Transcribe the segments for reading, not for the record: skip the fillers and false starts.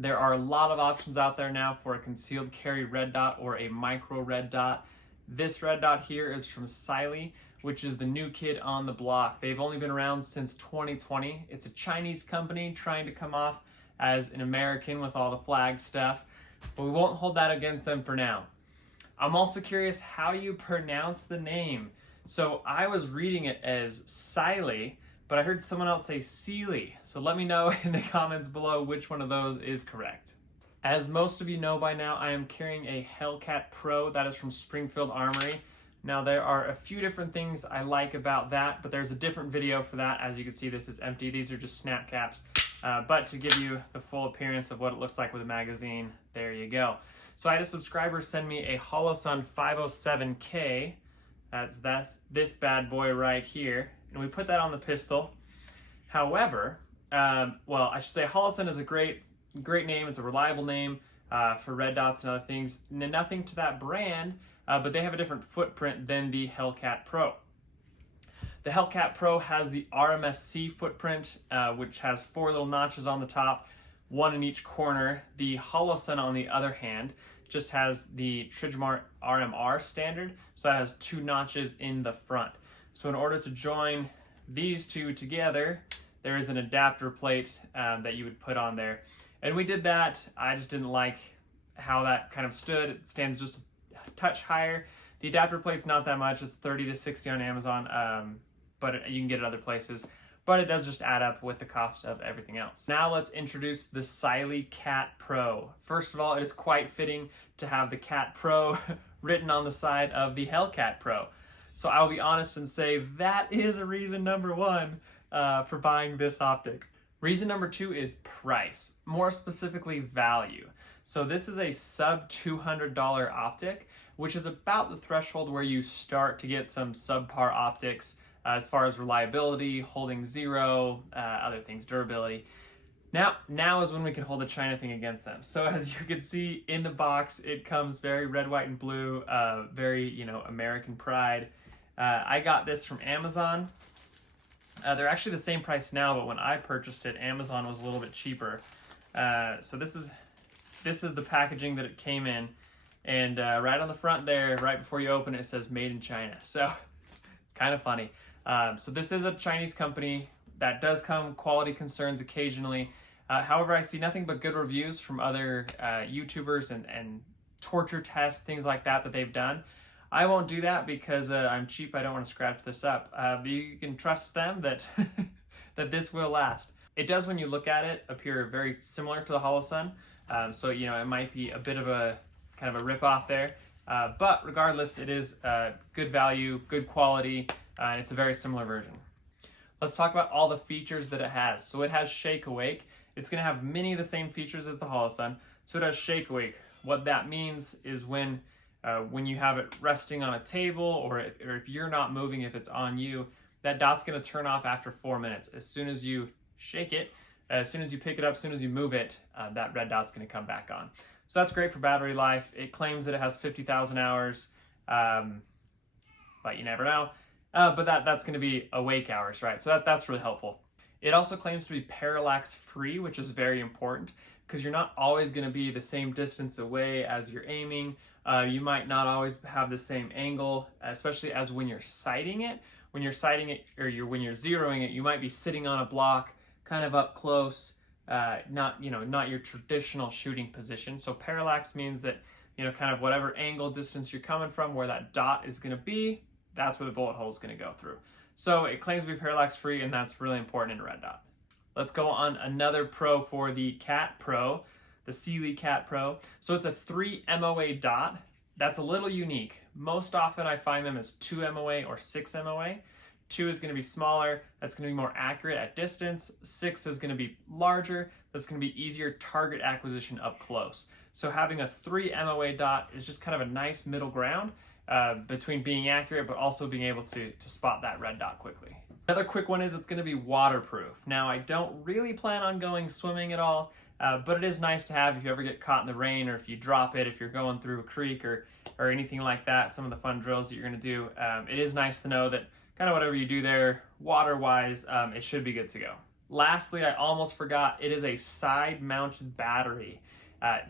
There are a lot of options out there now for a concealed carry red dot or a micro red dot. This red dot here is from Cyelee, which is the new kid on the block. They've only been around since 2020. It's a Chinese company trying to come off as an American with all the flag stuff, but we won't hold that against them for now. I'm also curious how you pronounce the name. So I was reading it as Cyelee, but I heard someone else say Cyelee. So let me know in the comments below which one of those is correct. As most of you know by now, I am carrying a Hellcat Pro that is from Springfield Armory. Now there are a few different things I like about that, but there's a different video for that. As you can see, this is empty. These are just snap caps. But to give you the full appearance of what it looks like with a magazine, there you go. So I had a subscriber send me a Holosun 507K. That's this bad boy right here. And we put that on the pistol. However, well, I should say Holosun is a great name. It's a reliable name for red dots and other things. Nothing to that brand, but they have a different footprint than the Hellcat Pro. The Hellcat Pro has the RMSC footprint, which has 4 little notches on the top, 1 in each corner. The Holosun, on the other hand, just has the Trigmar RMR standard, so that has 2 notches in the front. So in order to join these two together, there is an adapter plate that you would put on there. And we did that. I just didn't like how that kind of stood. It stands just a touch higher. The adapter plate's not that much. It's $30 to $60 on Amazon, but you can get it other places. But it does just add up with the cost of everything else. Now let's introduce the Cyelee Cat Pro. First of all, it is quite fitting to have the Cat Pro written on the side of the Hellcat Pro. So I will be honest and say that is a reason number 1 for buying this optic. Reason number 2 is price, more specifically value. So this is a sub $200 optic, which is about the threshold where you start to get some subpar optics as far as reliability, holding zero, other things, durability. Now is when we can hold the China thing against them. So as you can see in the box, it comes very red, white, and blue, very, American pride. I got this from Amazon. They're actually the same price now, but when I purchased it, Amazon was a little bit cheaper. So this is the packaging that it came in, and right on the front there, right before you open it, it says "Made in China." So it's kind of funny. So this is a Chinese company that does come quality concerns occasionally. However, I see nothing but good reviews from other YouTubers and torture tests, things like that they've done. I won't do that because I'm cheap. I don't want to scratch this up. But you can trust them that that this will last. It does, when you look at it, appear very similar to the Holosun. So it might be a bit of a kind of a rip-off there. But regardless, it is good value, good quality, and it's a very similar version. Let's talk about all the features that it has. So it has Shake Awake. It's going to have many of the same features as the Holosun. So it has Shake Awake. What that means is when you have it resting on a table, or if you're not moving, if it's on you, that dot's going to turn off after 4 minutes. As soon as you shake it, as soon as you pick it up, as soon as you move it, that red dot's going to come back on. So that's great for battery life. It claims that it has 50,000 hours, but you never know. But that's going to be awake hours, right? So that's really helpful. It also claims to be parallax free, which is very important because you're not always going to be the same distance away as you're aiming. You might not always have the same angle, especially as when you're sighting it. When you're sighting it, or when you're zeroing it, you might be sitting on a block, kind of up close, not your traditional shooting position. So parallax means that kind of whatever angle, distance you're coming from, where that dot is going to be, that's where the bullet hole is going to go through. So it claims to be parallax free, and that's really important in a red dot. Let's go on another Pro for the Cat Pro, the Cyelee Cat Pro. So it's a 3 MOA dot. That's a little unique. Most often I find them as 2 MOA or 6 MOA. 2 is going to be smaller. That's going to be more accurate at distance. 6 is going to be larger. That's going to be easier target acquisition up close. So having a 3 MOA dot is just kind of a nice middle ground between being accurate but also being able to spot that red dot quickly. Another quick one is it's going to be waterproof. Now I don't really plan on going swimming at all, but it is nice to have if you ever get caught in the rain, or if you drop it, if you're going through a creek or anything like that, some of the fun drills that you're going to do. It is nice to know that kind of whatever you do there, water-wise, it should be good to go. Lastly, I almost forgot, it is a side-mounted battery.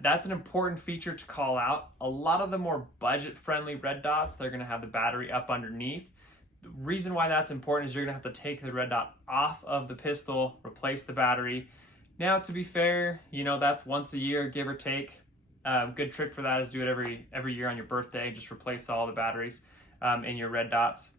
That's an important feature to call out. A lot of the more budget-friendly red dots, they're gonna have the battery up underneath. The reason why that's important is you're gonna have to take the red dot off of the pistol, replace the battery. Now, to be fair, you know, that's once a year, give or take. Good trick for that is do it every year on your birthday. Just replace all the batteries in your red dots.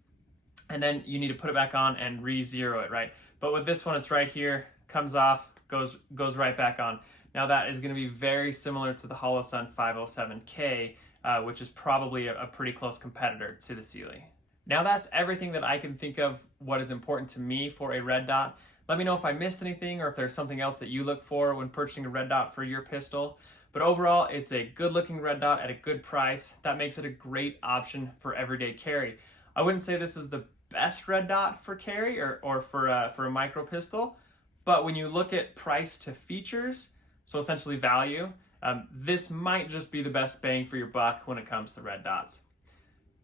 And then you need to put it back on and re-zero it, right? But with this one, it's right here, comes off, goes right back on. Now that is gonna be very similar to the Holosun 507K, which is probably a pretty close competitor to the Cyelee. Now that's everything that I can think of what is important to me for a red dot. Let me know if I missed anything or if there's something else that you look for when purchasing a red dot for your pistol. But overall, it's a good looking red dot at a good price. That makes it a great option for everyday carry. I wouldn't say this is the best red dot for carry or for a micro pistol, but when you look at price to features, so essentially value, this might just be the best bang for your buck when it comes to red dots.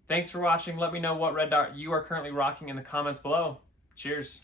Thanks for watching. Let me know what red dot you are currently rocking in the comments below. Cheers.